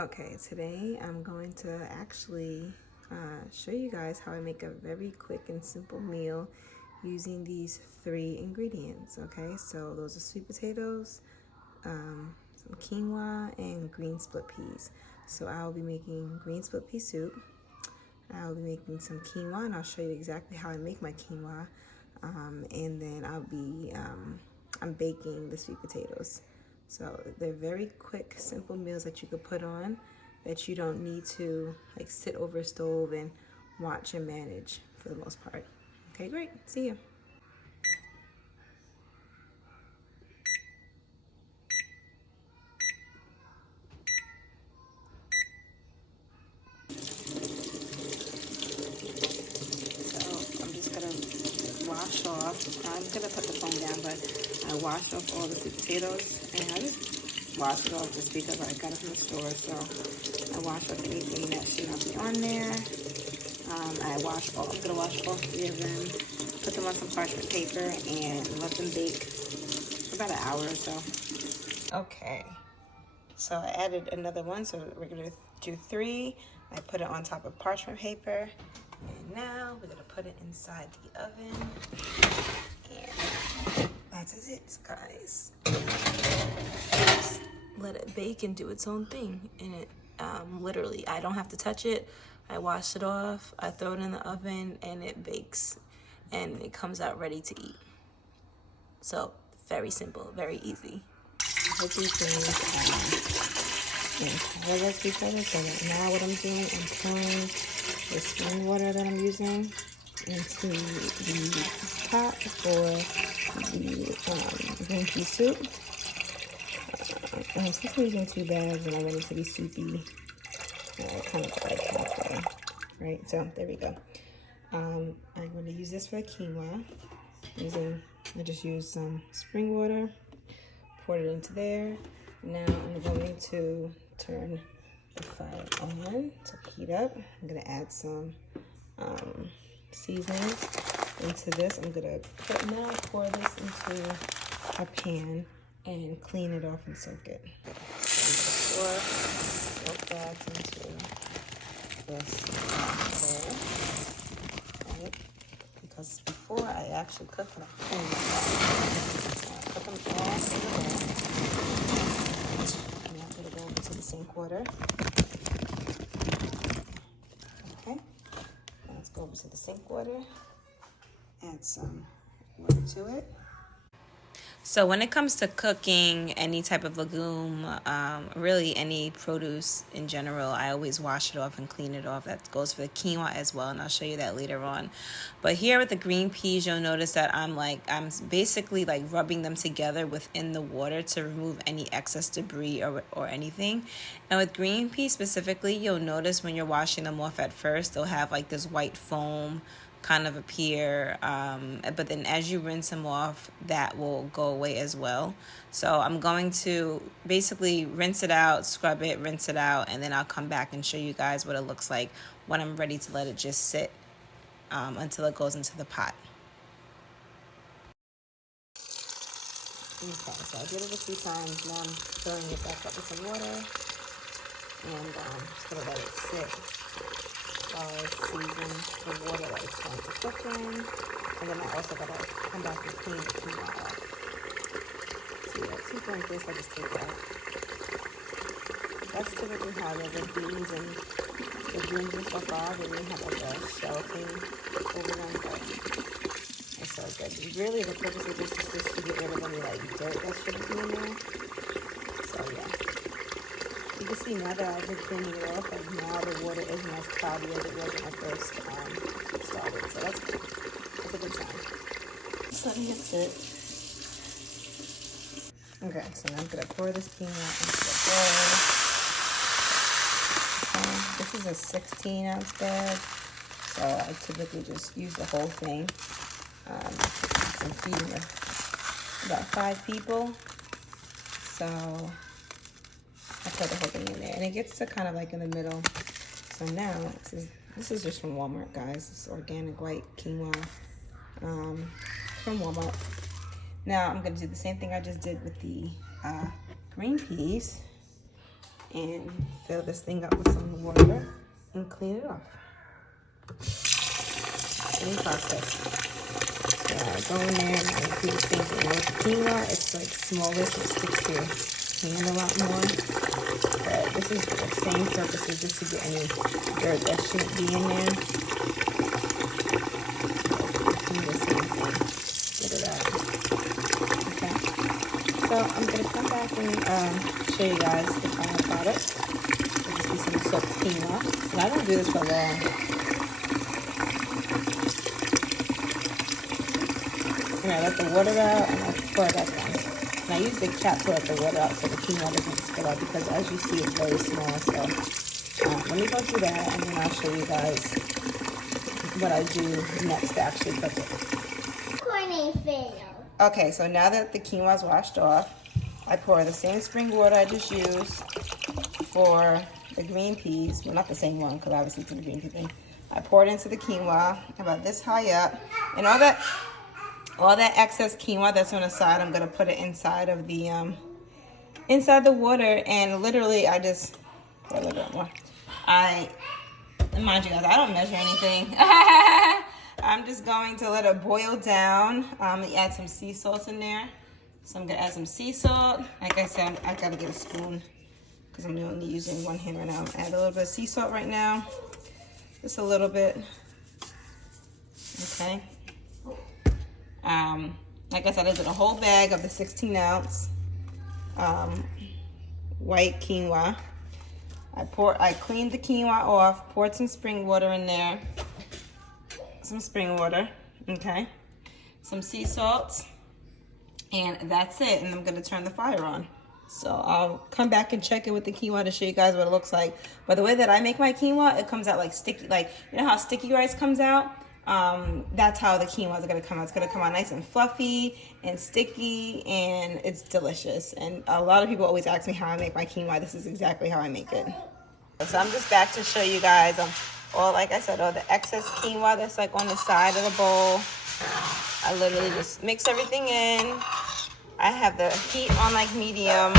Okay, today I'm going to actually show you guys how I make a very quick and simple meal using these 3 ingredients. Okay, so those are sweet potatoes, some quinoa, and green split peas. So I'll be making green split pea soup. I'll be making some quinoa, and I'll show you exactly how I make my quinoa. And then I'm baking the sweet potatoes. So they're very quick, simple meals that you could put on that you don't need to like sit over a stove and watch and manage for the most part. Okay, great. See you. So I'm just gonna wash off. I'm gonna put the phone down, but I washed off all the sweet potatoes, and I just wash it off just because I got it from the store. So I wash off anything that should not be on there. I'm gonna wash all 3 of them, put them on some parchment paper, and let them bake for about an hour or so. Okay, so I added another one, so we're gonna do 3. I put it on top of parchment paper, and now we're gonna put it inside the oven, and that's it, guys. Just let it bake and do its own thing, and it literally, I don't have to touch it. I wash it off, I throw it in the oven, and it bakes, and it comes out ready to eat. So very simple, very easy. Put these things in parallel to each other. So now what I'm doing, I'm pouring the spring water that I'm using into the pot for the green pea soup. Since I'm using 2 bags and I want it to be soupy, kind of like halfway, right? So there we go. I'm going to use this for the quinoa. I just used some spring water, poured it into there. Now I'm going to turn the fire on to heat up. I'm going to add some seasonings into this. I'm going to now pour this into a pan and clean it off and soak it. So I'm going to soak that into this bowl, right? Because before I actually cook it, I clean them up. Put them all in the bowl. And I'm going to go over to the sink water. Okay, let's go over to the sink water. Add some water to it. So when it comes to cooking any type of legume, really any produce in general, I always wash it off and clean it off. That goes for the quinoa as well, and I'll show you that later on. But here with the green peas, you'll notice that I'm basically like rubbing them together within the water to remove any excess debris or anything. And with green peas specifically, you'll notice when you're washing them off at first, they'll have like this white foam kind of appear, but then as you rinse them off, that will go away as well. So I'm going to basically rinse it out, scrub it, rinse it out, and then I'll come back and show you guys what it looks like when I'm ready to let it just sit until it goes into the pot. Okay, so I did it a few times. Now I'm filling it back up with some water, and just gonna let it sit. Season the water that it's going to cook in, and then I also gotta come back and clean the quinoa off. See that soup like this, I just take out. That's typically how the beans and the greens and stuff are. They really have like a shell thing over them, but it's so good. Really, the purpose of this is just to get rid of any like dirt that shouldn't be in there. So yeah. You can see now that I've been cleaning it off, like now the water isn't as cloudy as it was when I first started. So that's good. That's a good sign. Just letting it sit. Okay, so now I'm going to pour this quinoa into the bowl. This is a 16-ounce bag, so I typically just use the whole thing. I'm feeding about 5 people, so I put the whole thing in there, and it gets to kind of like in the middle. So now, this is just from Walmart, guys. It's organic white quinoa from Walmart. Now I'm gonna do the same thing I just did with the green peas. and fill this thing up with some water and clean it off. Same process. Yeah, go in there and do the same thing. Now with the quinoa, it's like smaller, so it sticks to your hand a lot more. But this is the same purposes, just to get any dirt that shouldn't be in there. Do the same thing. Get it out. Okay. So I'm gonna come back and show you guys the final product. This is some soaked quinoa. And I don't do this for long. And I let the water out and I pour it back on. And I use the cap to let the water out so the quinoa doesn't spill out, because as you see, it's very small. So let me go through that and then I'll show you guys what I do next to actually cook it. Okay, so now that the quinoa is washed off, I pour the same spring water I just used for the green peas. Well, not the same one, because obviously it's in the green pea thing. I pour it into the quinoa about this high up, and all that excess quinoa that's on the side, I'm gonna put it inside of the inside the water, and literally I just pour a little bit more. Mind you guys, I don't measure anything. I'm just going to let it boil down. Add some sea salt in there. So I'm gonna add some sea salt. Like I said, I gotta get a spoon because I'm only using one hand right now. Add a little bit of sea salt right now. Just a little bit. Okay. Like I said, I did a whole bag of the 16-ounce white quinoa. I cleaned the quinoa off, poured some spring water in there. Some spring water, okay? Some sea salt, and that's it. And I'm gonna turn the fire on. So I'll come back and check it with the quinoa to show you guys what it looks like. But the way that I make my quinoa, it comes out like sticky, like, you know how sticky rice comes out? That's how the quinoa is gonna come out. It's gonna come out nice and fluffy and sticky, and it's delicious. And a lot of people always ask me how I make my quinoa. This is exactly how I make it. So I'm just back to show you guys like I said, all the excess quinoa that's like on the side of the bowl. I literally just mix everything in. I have the heat on like medium,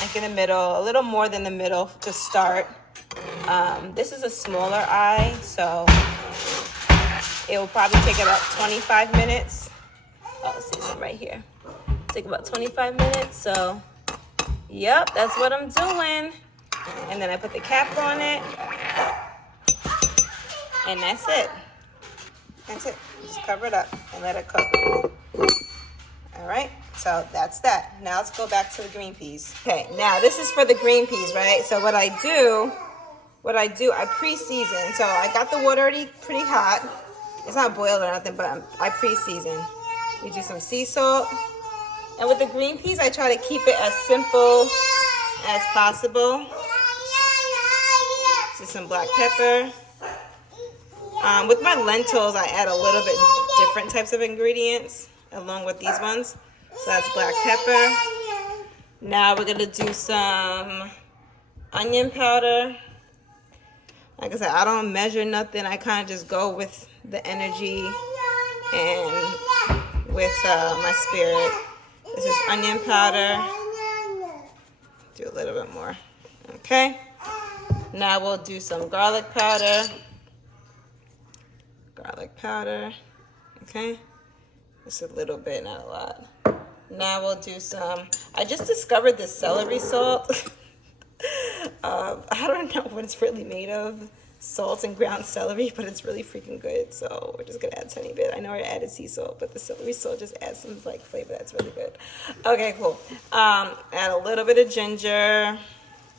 like in the middle, a little more than the middle to start. This is a smaller eye, so it will probably take about 25 minutes. Oh, let's see some right here. Take about 25 minutes, so yep, that's what I'm doing. And then I put the cap on it. And that's it. That's it. Just cover it up and let it cook. All right, so that's that. Now let's go back to the green peas. Okay, now this is for the green peas, right? So what I do, I pre-season. So I got the water already pretty hot. It's not boiled or nothing, but I pre-season. We do some sea salt. And with the green peas, I try to keep it as simple as possible. Just some black pepper. With my lentils, I add a little bit different types of ingredients along with these ones. So that's black pepper. Now we're gonna do some onion powder. Like I said, I don't measure nothing. I kind of just go with the energy and with my spirit. This is onion powder. Do a little bit more. Okay. Now we'll do some garlic powder. Garlic powder. Okay. Just a little bit, not a lot. Now we'll do some, I just discovered this celery salt. I don't know what it's really made of, salt and ground celery, but it's really freaking good. So we're just gonna add a tiny bit. I know I added sea salt, but the celery salt just adds some like flavor that's really good. Okay, cool. Add a little bit of ginger.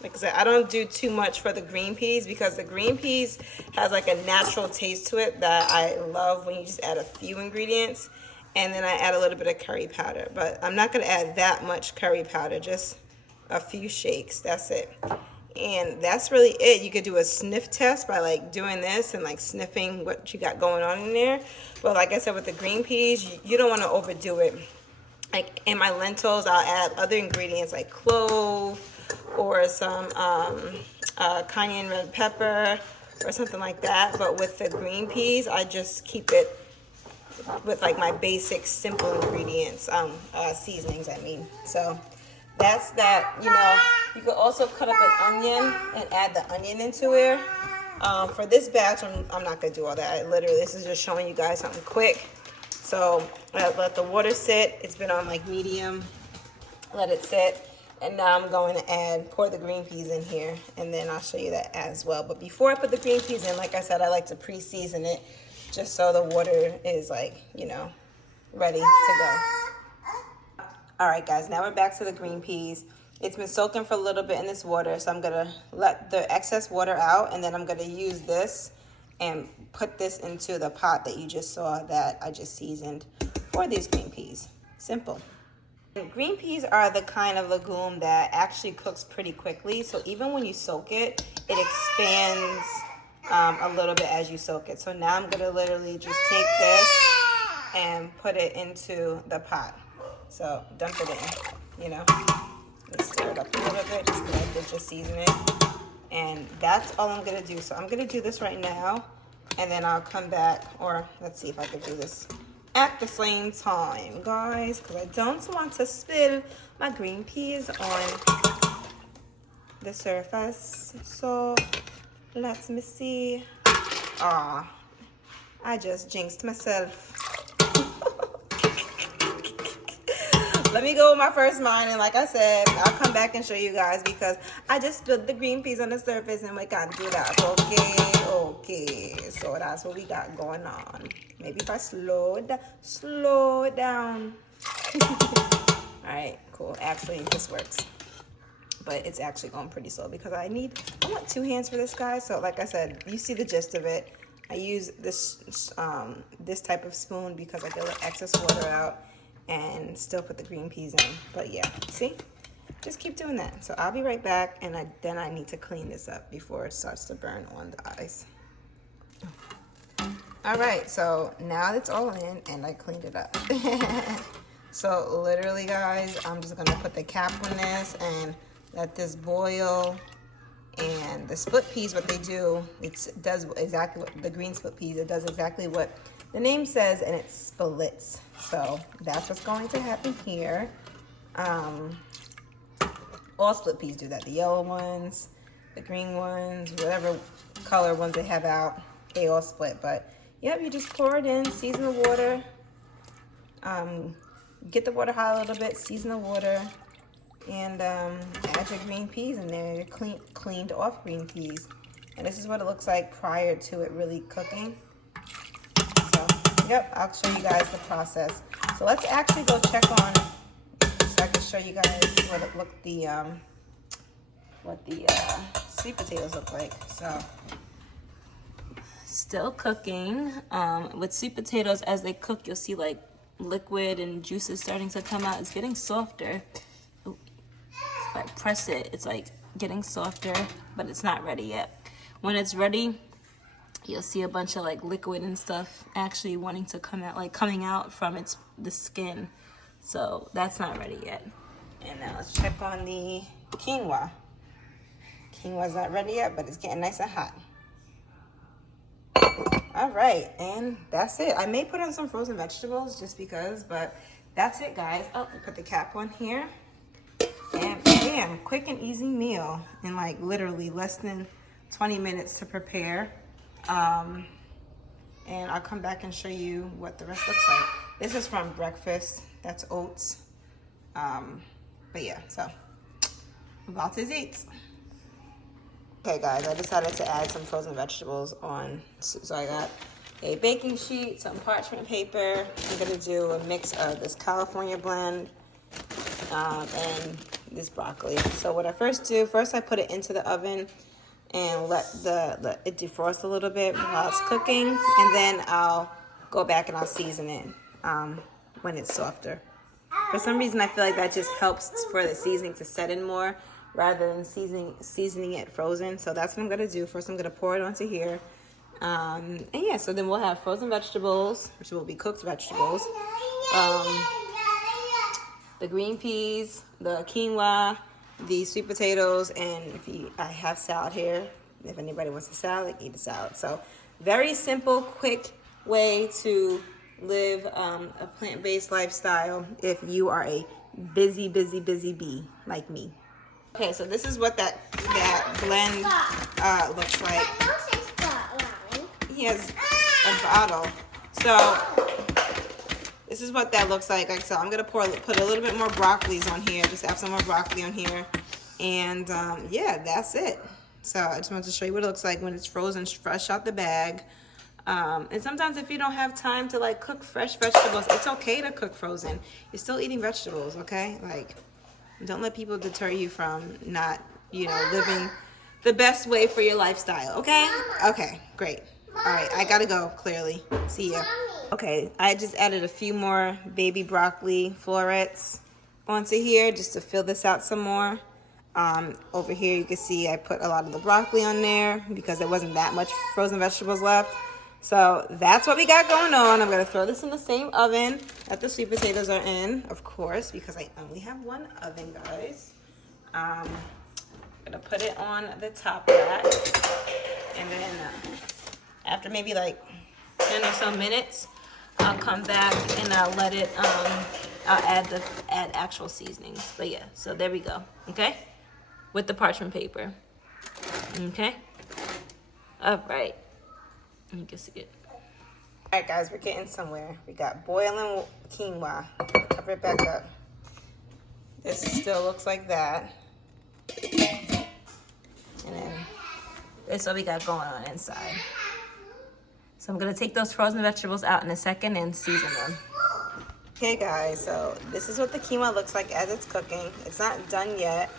Like I said, I don't do too much for the green peas because the green peas has like a natural taste to it that I love when you just add a few ingredients. And then I add a little bit of curry powder, but I'm not gonna add that much curry powder, just a few shakes, that's it. And that's really it. You could do a sniff test by like doing this and like sniffing what you got going on in there. But like I said, with the green peas, you don't wanna overdo it. Like in my lentils, I'll add other ingredients like clove or some cayenne red pepper or something like that. But with the green peas, I just keep it with like my basic simple ingredients, seasonings I mean. So that's that, you know. You could also cut up an onion and add the onion into it. For this batch, I'm not gonna do all that. This is just showing you guys something quick. So I let the water sit. It's been on like medium. Let it sit. And now I'm going to pour the green peas in here, and then I'll show you that as well. But before I put the green peas in, like I said, I like to pre-season it just so the water is like, you know, ready to go. All right, guys, now we're back to the green peas. It's been soaking for a little bit in this water, so I'm going to let the excess water out, and then I'm going to use this and put this into the pot that you just saw that I just seasoned for these green peas. Simple. Green peas are the kind of legume that actually cooks pretty quickly. So even when you soak it, it expands a little bit as you soak it. So now I'm going to literally just take this and put it into the pot. So dump it in, you know. Let's stir it up a little bit just because I did just season it. And that's all I'm going to do. So I'm going to do this right now, and then I'll come back, or let's see if I can do this at the same time, guys, because I don't want to spill my green peas on the surface. So let me see. I just jinxed myself. Let me go with my first mind, and like I said, I'll come back and show you guys because I just spilled the green peas on the surface and we can't do that. Okay, so that's what we got going on. Maybe if I slow it down. All right, cool. Actually, this works, but it's actually going pretty slow because I want 2 hands for this, guy. So like I said, you see the gist of it. I use this type of spoon because I get the excess water out and still put the green peas in. But yeah, see, just keep doing that. So I'll be right back, and then I need to clean this up before it starts to burn on the eyes. All right, so now it's all in and I cleaned it up. So literally, guys, I'm just gonna put the cap on this and let this boil. And the split peas, what they do, it does exactly what the green split peas, it does exactly what the name says, and it splits. So that's what's going to happen here. All split peas do that. The yellow ones, the green ones, whatever color ones they have out, they all split. But yep, you just pour it in, season the water, get the water hot a little bit, season the water, and add your green peas in there, your cleaned off green peas. And this is what it looks like prior to it really cooking. So, yep, I'll show you guys the process. So let's actually go check on, so I can show you guys what the sweet potatoes look like. So, still cooking. With sweet potatoes, as they cook, you'll see like liquid and juices starting to come out. It's getting softer. If I press it, it's like getting softer, but it's not ready yet. When it's ready, you'll see a bunch of like liquid and stuff actually wanting to come out, like coming out from the skin. So that's not ready yet. And now let's check on the quinoa. Quinoa's not ready yet, but it's getting nice and hot. All right, and that's it. I may put on some frozen vegetables just because, but that's it, guys. Oh, we put the cap on here. And bam, quick and easy meal in like literally less than 20 minutes to prepare. And I'll come back and show you what the rest looks like. This is from breakfast. That's oats. But yeah, so about to eat. Okay, guys, I decided to add some frozen vegetables on. So I got a baking sheet, some parchment paper. I'm gonna do a mix of this California blend and this broccoli. So what I first I put it into the oven and let it defrost a little bit while it's cooking, and then I'll go back and I'll season it when it's softer. For some reason, I feel like that just helps for the seasoning to set in more rather than seasoning it frozen. So that's what I'm gonna do. First, I'm gonna pour it onto here. And yeah, so then we'll have frozen vegetables, which will be cooked vegetables. The green peas, the quinoa, the sweet potatoes, and I have salad here. If anybody wants a salad, eat a salad. So very simple, quick way to live a plant-based lifestyle if you are a busy bee like me. Okay, so this is what that blend looks like. He has a bottle. So this is what that looks like. So I'm gonna put a little bit more broccolis on here. Just have some more broccoli on here, and yeah, that's it. So I just wanted to show you what it looks like when it's frozen, fresh out the bag. And sometimes if you don't have time to like cook fresh vegetables, it's okay to cook frozen. You're still eating vegetables, okay? Like, don't let people deter you from not, you know, living the best way for your lifestyle, okay? Okay, great. All right, I gotta go, clearly. See ya. Okay, I just added a few more baby broccoli florets onto here just to fill this out some more. Over here you can see I put a lot of the broccoli on there because there wasn't that much frozen vegetables left. So that's what we got going on. I'm gonna throw this in the same oven that the sweet potatoes are in, of course, because I only have one oven, guys. I'm gonna put it on the top rack, and then after maybe like 10 or so minutes, I'll come back and I'll let it, I'll add actual seasonings. But yeah, so there we go, okay? With the parchment paper, okay? All right. You can see it. All right, guys, we're getting somewhere. We got boiling quinoa. Cover it back up. This still looks like that. And then this is what we got going on inside. So I'm gonna take those frozen vegetables out in a second and season them. Okay, guys, so this is what the quinoa looks like as it's cooking. It's not done yet.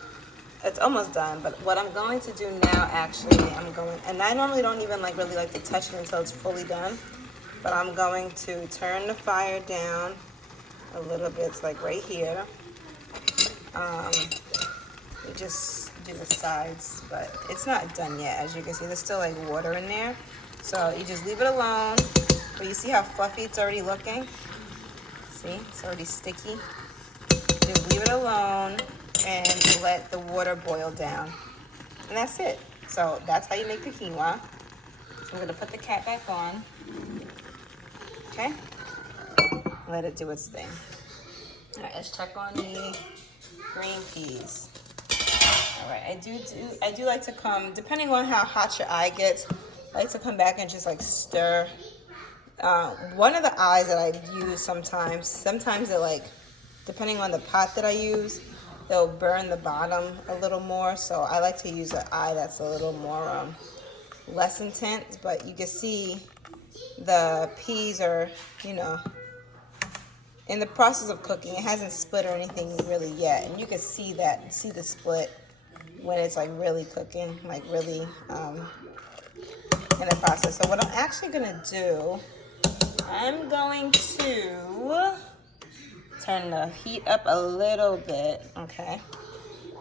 It's almost done, but what I'm going to do now, actually, and I normally don't even really like to touch it until it's fully done, but I'm going to turn the fire down a little bit. It's like right here. We just do the sides, but it's not done yet. As you can see, there's still like water in there. So you just leave it alone. But you see how fluffy it's already looking? See, it's already sticky. Just leave it alone and let the water boil down. And that's it. So that's how you make the quinoa. So I'm gonna put the cap back on. Okay? Let it do its thing. All right, let's check on the green peas. All right, I do like to come, depending on how hot your eye gets, I like to come back and just like stir. One of the eyes that I use sometimes it like, depending on the pot that I use, they'll burn the bottom a little more. So I like to use an eye that's a little more less intense, but you can see the peas are, you know, in the process of cooking. It hasn't split or anything really yet, and you can see the split when it's like really cooking, like really in the process. So what I'm actually gonna do, I'm going to turn the heat up a little bit, okay,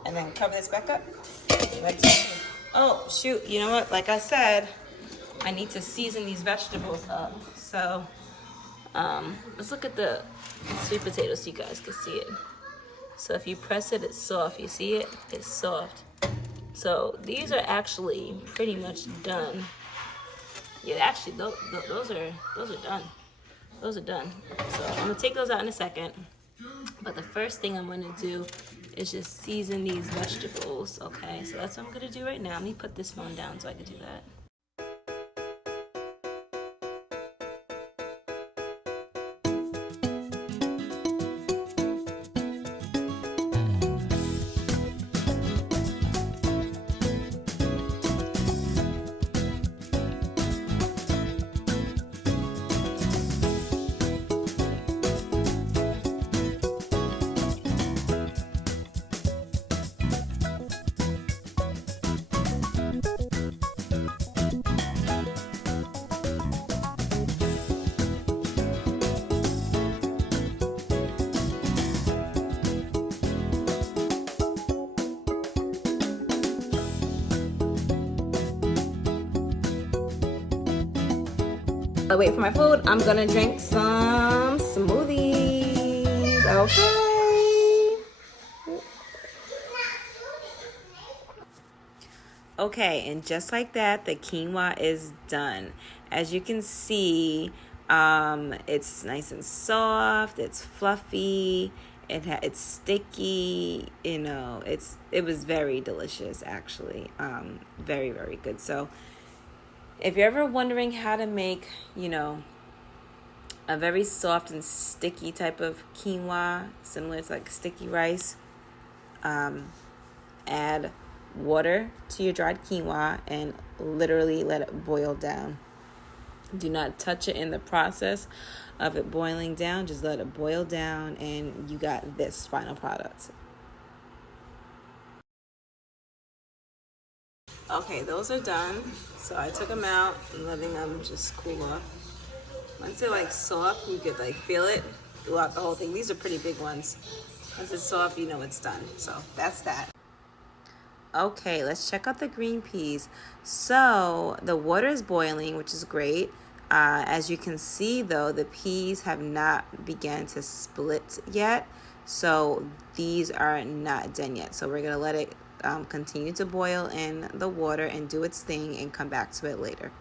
and then cover this back up. Oh shoot, you know what, like I said, I need to season these vegetables up. So let's look at the sweet potatoes so you guys can see it. So if you press it, it's soft. You see it? It's soft. So these are actually pretty much done. Yeah, actually those are done. Those are done. So I'm gonna take those out in a second. But the first thing I'm gonna do is just season these vegetables, okay? So that's what I'm gonna do right now. Let me put this phone down so I can do that. While I wait for my food, I'm gonna drink some smoothies, okay? Okay, and just like that, the quinoa is done. As you can see, it's nice and soft, it's fluffy, It's sticky, you know. It was very delicious, actually. Very, very good. So if you're ever wondering how to make, you know, a very soft and sticky type of quinoa, similar to like sticky rice, add water to your dried quinoa and literally let it boil down. Do not touch it in the process of it boiling down. Just let it boil down and you got this final product. Okay, those are done. So I took them out and letting them just cool off. Once they're like soft, you could like feel it throughout the whole thing. These are pretty big ones. Once it's soft, you know it's done. So that's that. Okay, let's check out the green peas. So the water is boiling, which is great. As you can see, though, the peas have not begun to split yet. So these are not done yet. So we're going to let it continue to boil in the water and do its thing and come back to it later.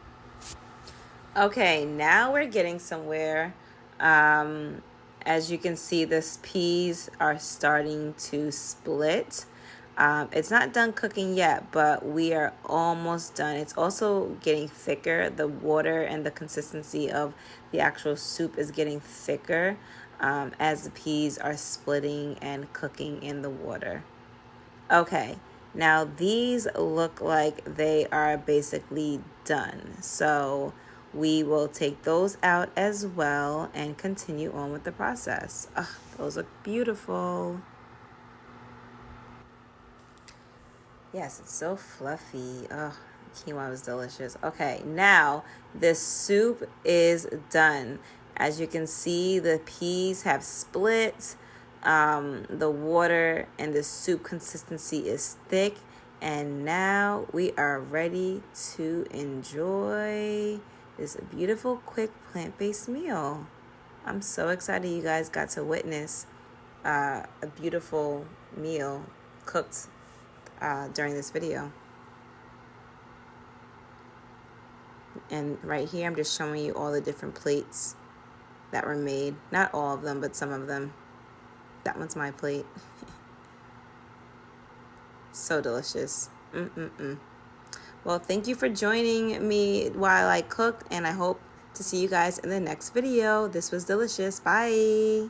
Okay, now we're getting somewhere. As you can see, the peas are starting to split. It's not done cooking yet, but we are almost done. It's also getting thicker. The water and the consistency of the actual soup is getting thicker as the peas are splitting and cooking in the water. Okay, now these look like they are basically done. So we will take those out as well and continue on with the process. Those look beautiful. Yes, it's so fluffy. Oh, quinoa was delicious. Okay, now this soup is done. As you can see, the peas have split. The water and the soup consistency is thick. And now we are ready to enjoy this beautiful, quick, plant-based meal. I'm so excited you guys got to witness a beautiful meal cooked during this video. And right here I'm just showing you all the different plates that were made. Not all of them, but some of them. That one's my plate. So delicious. Well, thank you for joining me while I cook, and I hope to see you guys in the next video. This was delicious. Bye.